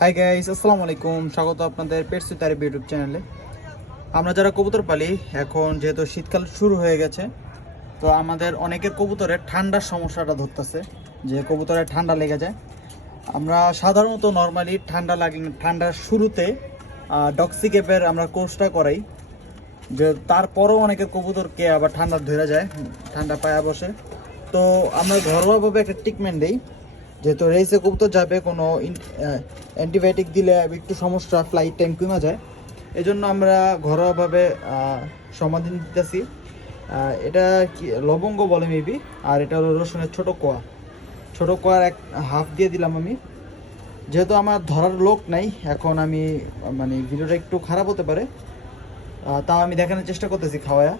Hi guys আসসালামু আলাইকুম স্বাগত আপনাদের পেটসি তারিফ ইউটিউব চ্যানেলে আমরা যারা কবুতর পালি, এখন যেহেতু শীতকাল শুরু হয়ে গেছে, তো আমাদের অনেকের কবুতরের ঠান্ডার সমস্যাটা ধরতেছে, যে কবুতরে ঠান্ডা লেগে যায়। আমরা সাধারণত নর্মালি ঠান্ডা লাগলে ঠান্ডার শুরুতে ডক্সিকেপের আমরা কোর্সটা করাই। যে তারপরও অনেকের কবুতরকে আবার ঠান্ডা ধরে যায়, ঠান্ডা পায়া বসে। তো আমরা ঘরোয়াভাবে একটা ট্রিটমেন্ট দিই। যেহেতু রেসে কবুতর যাবে, কোনো অ্যান্টিবায়োটিক দিলে একটু সমস্যা ফ্লাইট টাইম কমে যায়। এই জন্য আমরা ঘরোয়াভাবে সমাধান দিতেছি। এটা কি, লবঙ্গ বলে মেবি আর এটা হলো রসুনের ছোটো কোয়া। ছোট কোয়ার এক হাফ দিয়ে দিলাম আমি। যেহেতু আমার ধরার লোক নাই, এখন আমি মানে ভিডিওটা একটু খারাপ হতে পারে। তাও আমি দেখানোর চেষ্টা করতেছি খাওয়ায়া।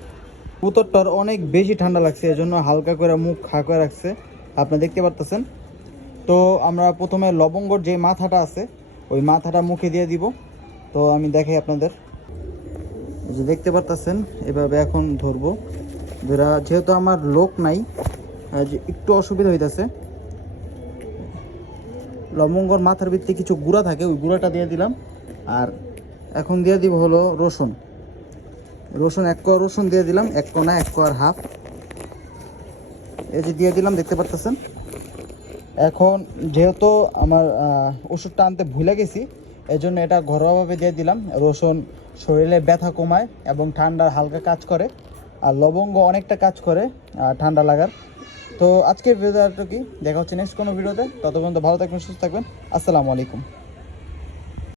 কবুতরটার অনেক বেশি ঠান্ডা লাগছে, এজন্য হালকা করে মুখ খা করে রাখছে। আপনি দেখতে পারতেছেন। তো আমরা প্রথমে লবঙ্গর যে মাথাটা আছে, ওই মাথাটা মুখে দিয়ে দিব। তো আমি দেখাই আপনাদের। যে দেখতে পারতেছেন, এভাবে এখন ধরবো। ধরা, যেহেতু আমার লোক নাই একটু অসুবিধা হইতাছে। লবঙ্গর মাথার ভিত্তি কিছু গুঁড়া থাকে, ওই গুঁড়াটা দিয়ে দিলাম। আর এখন দিয়ে দিব হলো রসুন। রসুন এক কোয়া রসুন দিয়ে দিলাম, এক কোয়া না এক কোয়ার হাফ। এই যে দিয়ে দিলাম, দেখতে পারতেছেন? এখন যেহেতু আমার ওষুধটা আনতে ভুলে গেছি এই জন্য এটা ঘরোয়াভাবে দিয়ে দিলাম। রসুন শরীরে ব্যথা কমায় এবং ঠান্ডার হালকা কাজ করে, আর লবঙ্গ অনেকটা কাজ করে ঠান্ডা লাগার। তো আজকের ভিডিওটা কি? দেখা হচ্ছে নেক্সট কোনো ভিডিওতে ততক্ষণ ভালো থাকবেন, সুস্থ থাকবেন। আসসালামু আলাইকুম।